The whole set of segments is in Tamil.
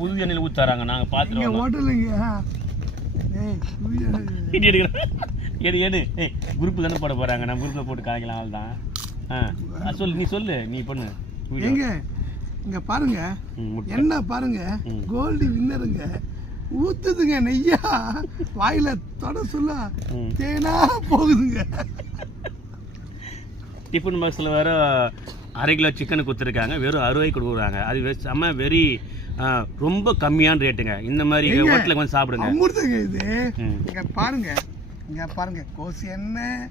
புது எண்ணெயில் ஊத்தாராங்க. நாங்கள் பார்த்துருவோம். எடு குரூப்பில் தானே போட போகிறாங்க. நம்ம குரூப்பில் போட்டு காய்க்கலாம். ஆள் தான். சொல்லு, நீ சொல்லு, நீ பண்ணு. எங்க இங்க பாருங்க, என்ன பாருங்க, கோல்டு வின்னருங்க, ஊத்துதுங்க நெய்யா, வாயில தொட சொல்ல தேனா போகுதுங்க. டிஃபன் பாக்ஸில் வேறு அரை கிலோ சிக்கனுக்கு கொடுத்துருக்காங்க. வெறும் 60 கொடுக்குறாங்க. அது செம்ம வெரி ரொம்ப கம்மியான ரேட்டுங்க. இந்த மாதிரி ஹோட்டலுக்கு வந்து சாப்பிடுங்க. அமிர்தங்க இது. இங்க பாருங்க, இங்க பாருங்க, கோசி எண்ணெய்,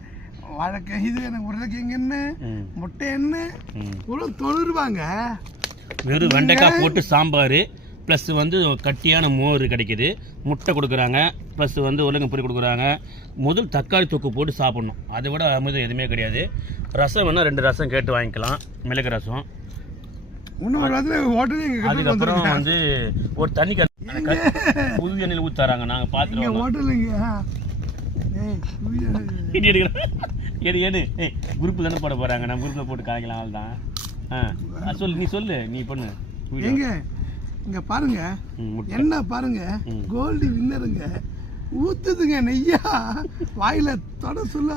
வாழைக்காய், இது எனக்கு உருளைக்கிழங்கு எண்ணெய், முட்டை எண்ணெய், இவ்வளோ 90 ரூபாங்க. வெறும் வெண்டைக்காய் போட்டு சாம்பார் ப்ளஸ் வந்து கட்டியான மோர் கிடைக்கிது. முட்டை கொடுக்குறாங்க, ப்ளஸ் வந்து உருளைக்கிழங்கு பொரி கொடுக்குறாங்க. முதல் தக்காளி தொக்கு போட்டு சாப்பிட்ணும். அதை விட அமிர்தம் எதுவுமே கிடையாது. ரசம் வேணால் 2 ரசம் கேட்டு வாங்கிக்கலாம். மிளகு ரசம். அதுக்கப்புறம் வந்து ஒரு தண்ணி புது எண்ணெயில் ஊத்தாராங்க. நாங்கள் பார்த்துருவோம். எடு குரூப்பில் தானே போட போகிறாங்க. நம்ம குரூப்பில் போட்டு காய்க்கலாம். ஆள் தான். சொல்லு, நீ சொல்லு, நீ பண்ணு. எங்க இங்க பாருங்க, என்ன பாருங்க, கோல்டு வின்னருங்க, ஊத்துதுங்க நெய்யா, வாயில தொட சொல்ல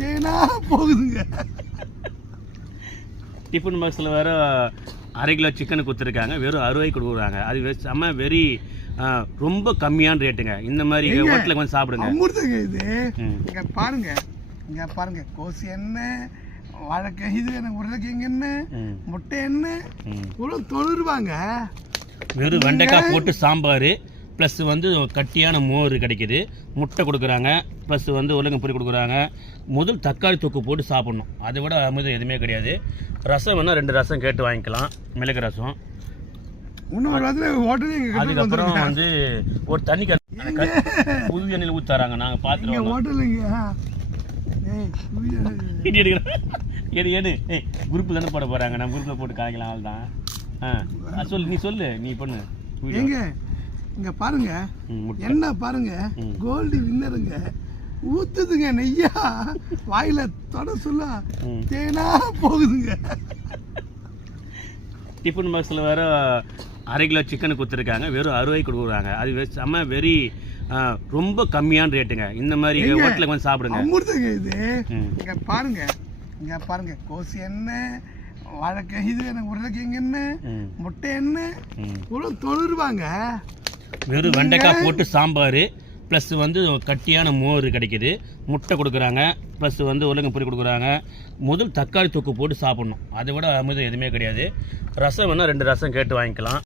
தேனா போகுதுங்க. டிஃபன் பாக்ஸில் வேறு அரை கிலோ சிக்கனுக்கு கொடுத்துருக்காங்க. வெறும் 60 கொடுக்குறாங்க. அது செம்ம வெரி ரொம்ப கம்மியான ரேட்டுங்க. இந்த மாதிரி ஹோட்டலுக்கு வந்து சாப்பிடுங்க. அமிர்தங்க இது. இங்க பாருங்க, இங்க பாருங்க, கோசி எண்ணெய், வாழைக்காய், இது எனக்கு உருளைக்கிழங்கு எண்ணெய், முட்டை எண்ணெய், இவ்வளோ 90 ரூபாங்க. வெறும் வெண்டைக்காய் போட்டு சாம்பார் ப்ளஸ் வந்து கட்டியான மோர் கிடைக்கிது. முட்டை கொடுக்குறாங்க, ப்ளஸ் வந்து உருளைக்கிழங்கு பொரி கொடுக்குறாங்க. முதல் தக்காளி தொக்கு போட்டு சாப்பிட்ணும். அதை விட அமிர்தம் எதுவுமே கிடையாது. ரசம் வேணால் 2 ரசம் கேட்டு வாங்கிக்கலாம். மிளகு ரசம். அதுக்கப்புறம் வந்து ஒரு தண்ணி புது எண்ணெயில் ஊத்தாராங்க. நாங்கள் பார்த்துருவோம். எடு குரூப்பில் தானே போட போகிறாங்க. நம்ம குரூப்பில் போட்டு காய்க்கலாம். ஆள் தான். சொல்லு, நீ சொல்லு, நீ பண்ணு. எங்க இங்க பாருங்க, என்ன பாருங்க, கோல்டு வின்னருங்க, ஊத்துதுங்க நெய்யா, வாயில தொட சொல்ல தேனா போகுதுங்க. டிஃபன் பாக்ஸில் வேறு அரை கிலோ சிக்கனுக்கு கொடுத்துருக்காங்க. வெறும் 60 கொடுக்குறாங்க. அது செம்ம வெரி ரொம்ப கம்மியான ரேட்டுங்க. இந்த மாதிரி ஹோட்டலுக்கு வந்து சாப்பிடுங்க. அமிர்தங்க இது. இங்க பாருங்க, இங்க பாருங்க, கோசி எண்ணெய், வாழைக்காய், இது எனக்கு உருளைக்கிழங்கு எண்ணெய், முட்டை எண்ணெய், இவ்வளோ 90 ரூபாங்க. வெறும் வெண்டைக்காய் போட்டு சாம்பார் ப்ளஸ் வந்து கட்டியான மோர் கிடைக்கிது. முட்டை கொடுக்குறாங்க, ப்ளஸ் வந்து உருளைக்கிழங்கு பொரி கொடுக்குறாங்க. முதல் தக்காளி தொக்கு போட்டு சாப்பிட்ணும். அதை விட அமிர்தம் எதுவுமே கிடையாது. ரசம் வேணால் 2 ரசம் கேட்டு வாங்கிக்கலாம்.